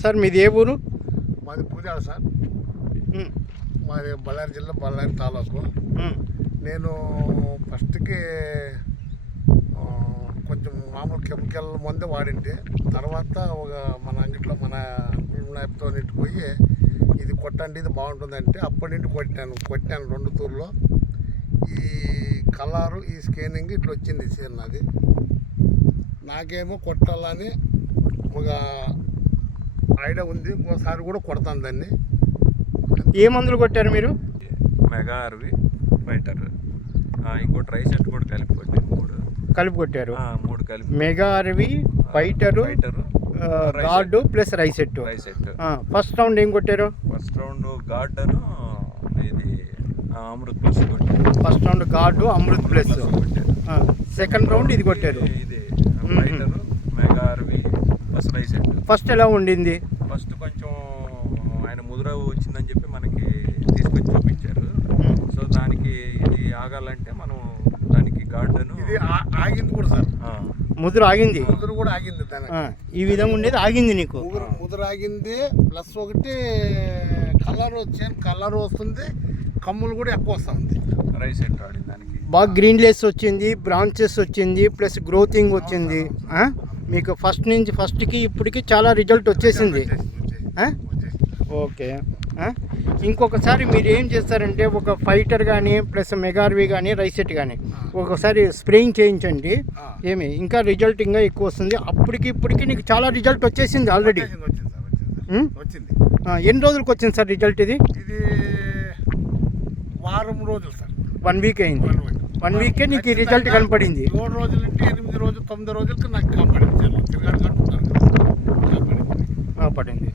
Sir మీది ఏ ఊరు? మాది పూజాల సార్. ఉమ్, మాది బళ్ళారి జిల్లా, బళ్ళారి తాలూకు. ఉమ్, నేను ఫస్ట్కి కొంచెం మామూలు కెమికల్ మందే వాడింటే, తర్వాత మన అంగిట్లో మన నాయకుతో నెట్టిపోయి ఇది కొట్టండి, ఇది బాగుంటుందంటే అప్పటి నుండి కొట్టాను 2 తూర్లో. ఈ కలరు, ఈ స్కానింగ్ ఇట్లా వచ్చింది సార్ నాది. నాకేమో కొట్టాలని ఒక ఐడియా ఉంది, ఒకసారి కూడా కొడతాను దాన్ని. ఏ మందులు కొట్టారు మీరు? మెగా ఆర్వి, ఫైటర్, ఇంకోటి రైసెట్ కూడా కలిపి కొట్టాను. కలిపి కొట్టారు. 3 కలిపి. Mega RV, fighter, guard plus రైసెట్. ఫస్ట్ రౌండ్ ఏం కొట్టారు? ఫస్ట్ రౌండ్ గార్డెను, ఇది అమృత్ ప్లస్ కొట్టారు. First round guard, Amrit plus కొట్టారు. సెకండ్ రౌండ్ ఇది కొట్టారు. ఇది ఫైటరు, మెగా ఆర్వి ప్లస్ రైసెట్. ఫస్ట్ ఎలా ఉండింది? ఫస్ట్ కొంచెం ఆయన ముద్ర వచ్చిందని చెప్పి మనకి తీసుకొచ్చి చూపించారు. సో దానికి ఇది ఆగాలంటే మనం దానికి గార్డెను ఇది ఆగింది కూడా సార్. ముద్ర ఆగింది. ముద్ర కూడా ఆగింది దానికి. ఈ విధంగా ఉండేది ఆగింది నీకు? ముద్ర ఆగింది, ప్లస్ ఒకటి కలర్ వస్తుంది, కమ్ములు కూడా ఎక్కువ వస్తుంది. రైసెట్ ఆడింది దానికి. బాగా గ్రీన్లెస్ వచ్చింది, బ్రాంచెస్ వచ్చింది, ప్లస్ గ్రోతింగ్ వచ్చింది. మీకు ఫస్ట్కి ఇప్పటికి చాలా రిజల్ట్ వచ్చేసింది. ఓకే. ఇంకొకసారి మీరు ఏం చేస్తారంటే, ఒక ఫైటర్ కానీ ప్లస్ మెగార్వి కానీ రైసెట్ కానీ ఒకసారి స్ప్రేయింగ్ చేయించండి. ఇంకా రిజల్ట్ ఇంకా ఎక్కువ వస్తుంది. ఇప్పటికి నీకు చాలా రిజల్ట్ వచ్చేసింది ఆల్రెడీ. వచ్చింది. ఎన్ని రోజులకు వచ్చింది సార్ రిజల్ట్? ఇది వారం రోజులు సార్. 1 వీక్ అయింది. 1 వీకే నీకు ఈ రిజల్ట్ కనపడింది. 7 రోజుల నుండి 8 రోజులు 9 రోజులకు నాకు కనపడింది. పడింది.